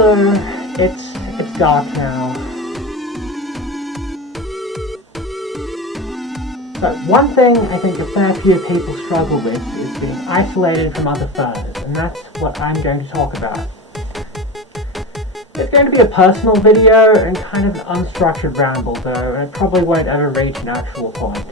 Hello, it's dark now. But one thing I think a fair few people struggle with is being isolated from other furs, and that's what I'm going to talk about. It's going to be a personal video and kind of an unstructured ramble though, and it probably won't ever reach an actual point.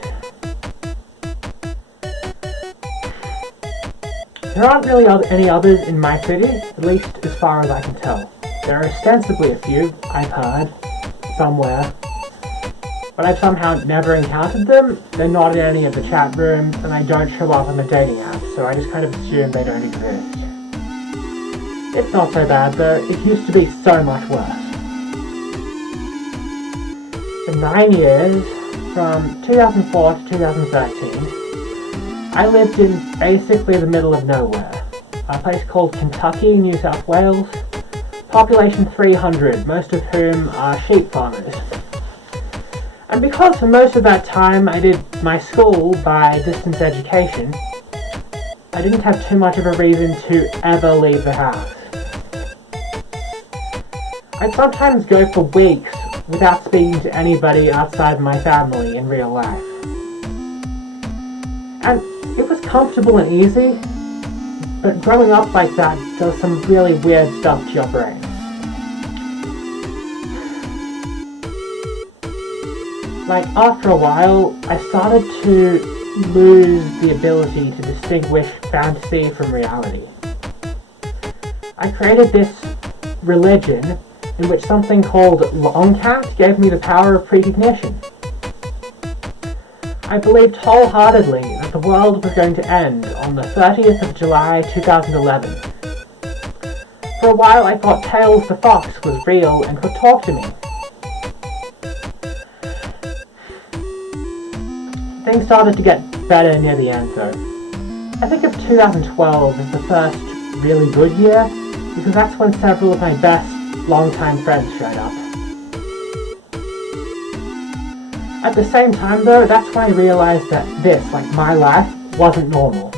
There aren't really any others in my city, at least as far as I can tell. There are ostensibly a few, I've heard, somewhere. But I've somehow never encountered them, they're not in any of the chat rooms, and I don't show up on the dating apps, so I just kind of assume they don't exist. It's not so bad though, it used to be so much worse. For 9 years, from 2004 to 2013, I lived in basically the middle of nowhere, a place called Kentucky, New South Wales, population 300, most of whom are sheep farmers. And because for most of that time I did my school by distance education, I didn't have too much of a reason to ever leave the house. I'd sometimes go for weeks without speaking to anybody outside my family in real life. And it was comfortable and easy, but growing up like that does some really weird stuff to your brain. Like, after a while, I started to lose the ability to distinguish fantasy from reality. I created this religion in which something called Longcat gave me the power of precognition. I believed wholeheartedly that the world was going to end on the 30th of July 2011. For a while I thought Tails the Fox was real and could talk to me. Things started to get better near the end though. I think of 2012 as the first really good year, because that's when several of my best longtime friends showed up. At the same time though, that's when I realised that this, like my life, wasn't normal.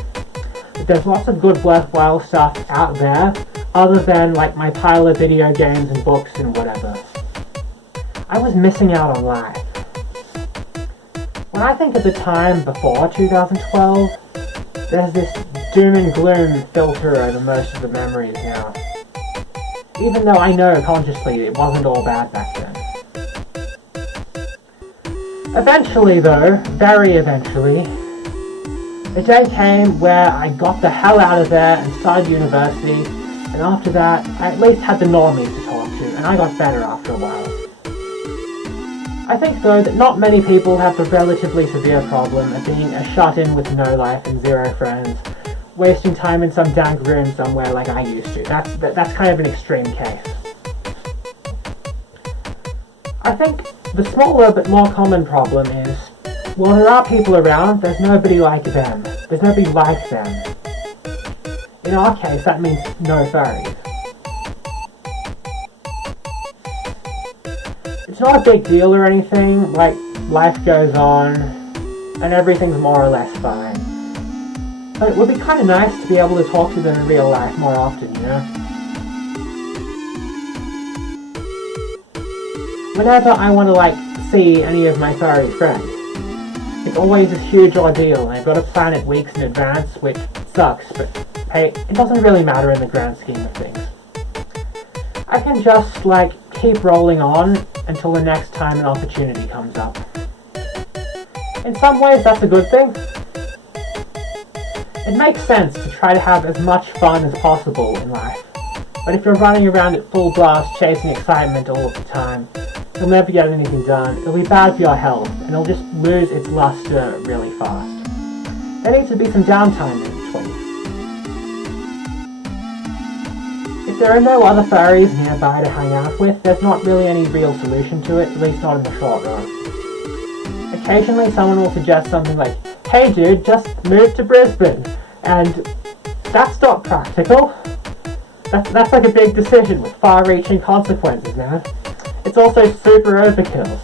That there's lots of good worthwhile stuff out there, other than like my pile of video games and books and whatever. I was missing out on life. When I think of the time before 2012, there's this doom and gloom filter over most of the memories now. Even though I know consciously it wasn't all bad back then. Eventually though, very eventually, the day came where I got the hell out of there and started university, and after that, I at least had the normies to talk to, and I got better after a while. I think though that not many people have the relatively severe problem of being a shut-in with no life and zero friends, wasting time in some dank room somewhere like I used to. That's kind of an extreme case. I think the smaller but more common problem is, while there are people around, there's nobody like them. There's nobody like them. In our case, that means no furries. It's not a big deal or anything, like life goes on, and everything's more or less fine. But it would be kind of nice to be able to talk to them in real life more often, you know? Whenever I want to, like, see any of my furry friends, it's always this huge ordeal, and I've got to plan it weeks in advance, which sucks, but hey, it doesn't really matter in the grand scheme of things. I can just, like, keep rolling on until the next time an opportunity comes up. In some ways, that's a good thing. It makes sense to try to have as much fun as possible in life, but if you're running around at full blast chasing excitement all of the time, you'll never get anything done, it'll be bad for your health, and it'll just lose its luster really fast. There needs to be some downtime in between. If there are no other furries nearby to hang out with, there's not really any real solution to it, at least not in the short run. Occasionally someone will suggest something like, "Hey dude, just move to Brisbane," and that's not practical. That's like a big decision with far-reaching consequences, man. It's also super overkill.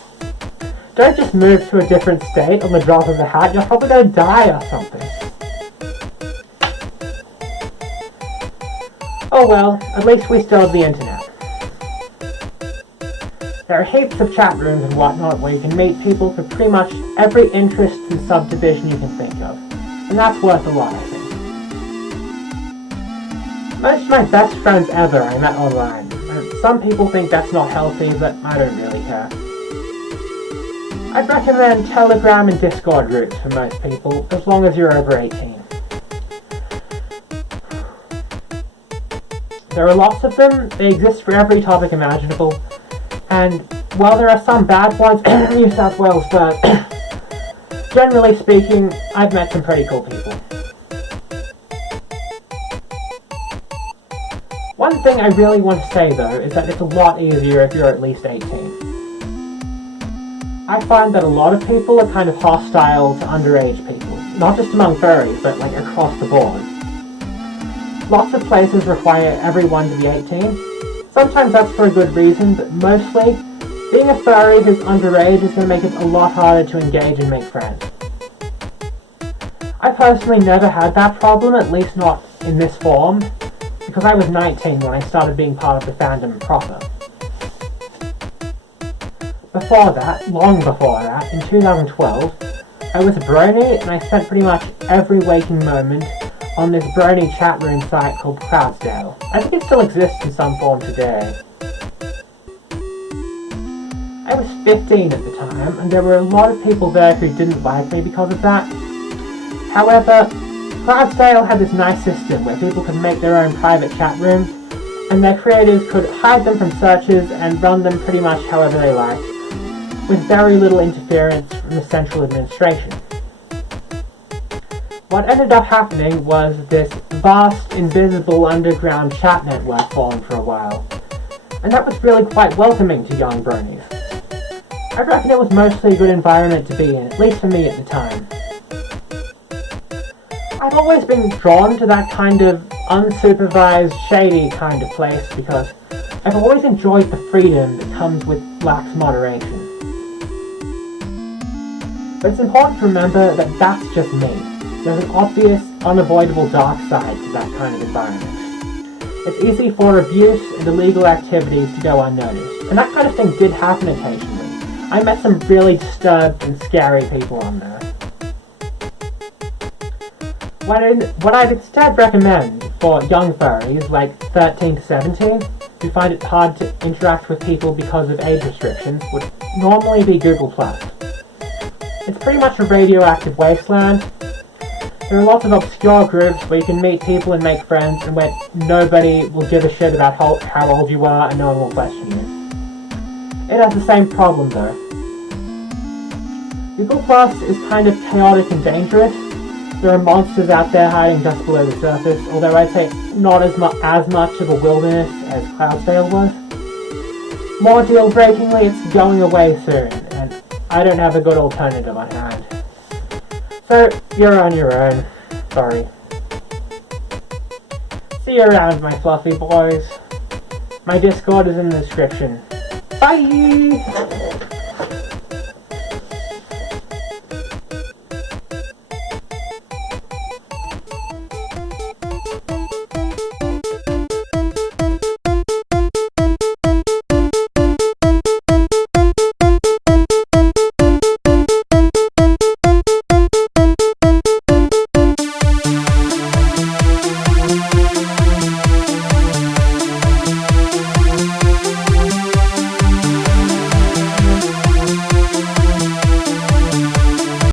Don't just move to a different state on the drop of a hat, you're probably gonna die or something. Oh well, at least we still have the internet. There are heaps of chat rooms and whatnot where you can meet people for pretty much every interest and subdivision you can think of. And that's worth a lot, I think. Most of my best friends ever I met online. And some people think that's not healthy, but I don't really care. I'd recommend Telegram and Discord groups for most people, as long as you're over 18. There are lots of them, they exist for every topic imaginable, and while there are some bad ones in New South Wales, but generally speaking, I've met some pretty cool people. One thing I really want to say though is that it's a lot easier if you're at least 18. I find that a lot of people are kind of hostile to underage people, not just among furries, but like across the board. Lots of places require everyone to be 18. Sometimes that's for a good reason, but mostly, being a furry who's underage is going to make it a lot harder to engage and make friends. I personally never had that problem, at least not in this form, because I was 19 when I started being part of the fandom proper. Before that, long before that, in 2012, I was a brony and I spent pretty much every waking moment on this brony chat room site called Cloudsdale. I think it still exists in some form today. I was 15 at the time, and there were a lot of people there who didn't like me because of that. However, Cloudsdale had this nice system where people could make their own private chat rooms, and their creators could hide them from searches and run them pretty much however they liked, with very little interference from the central administration. What ended up happening was this vast, invisible underground chat network formed for a while, and that was really quite welcoming to young bronies. I reckon it was mostly a good environment to be in, at least for me at the time. I've always been drawn to that kind of unsupervised, shady kind of place because I've always enjoyed the freedom that comes with lax moderation. But it's important to remember that that's just me. There's an obvious, unavoidable dark side to that kind of environment. It's easy for abuse and illegal activities to go unnoticed, and that kind of thing did happen occasionally. I met some really disturbed and scary people on there. What I'd instead recommend for young furries, like 13 to 17, who find it hard to interact with people because of age restrictions, would normally be Google+. It's pretty much a radioactive wasteland. There are lots of obscure groups where you can meet people and make friends, and where nobody will give a shit about how old you are and no one will question you. It has the same problem though. Google Plus is kind of chaotic and dangerous. There are monsters out there hiding just below the surface, although I'd say not as much of a wilderness as Cloudsdale was. More deal-breakingly, it's going away soon, and I don't have a good alternative on hand. So, you're on your own. Sorry. See you around, my fluffy boys. My Discord is in the description. Bye!